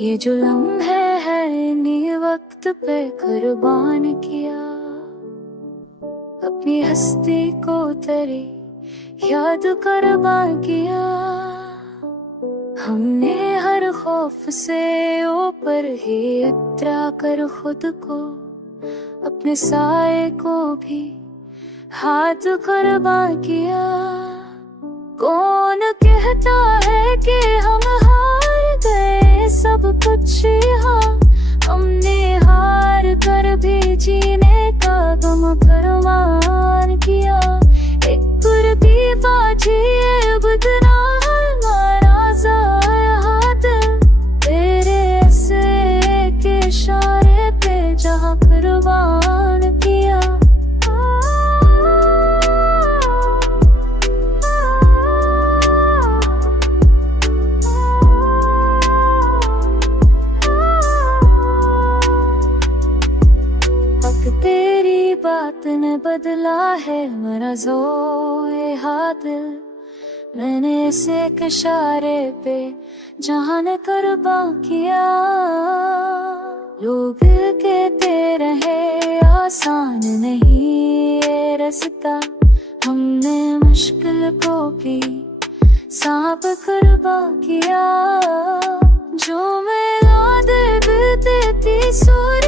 ये जो लम्हे है इन्हीं वक्त पे कुर्बान किया। अपनी हस्ती को तेरी याद कुर्बान किया। हमने हर खौफ से ऊपर ही उतरा कर खुद को, अपने साए को भी हाथ कुर्बान किया। कौन कहता है कि हम हार गए सब कुछ यहाँ, हमने हार कर भी जीने का गम कुर्बान किया। एक कुर्बी बाजी बदनाम मारा जाया दिल, तेरे ऐसे के इशारे पे जहाँ कुर्बान किया। तेरी बात ने बदला है मेरा ज़ोए हाथ, मैंने इसे एक इशारे पे जहान कुर्बान किया। लोग कहते रहे आसान नहीं ये रास्ता, हमने मुश्किल को भी सांप कुर्बान किया। जो मैं याद देती सोई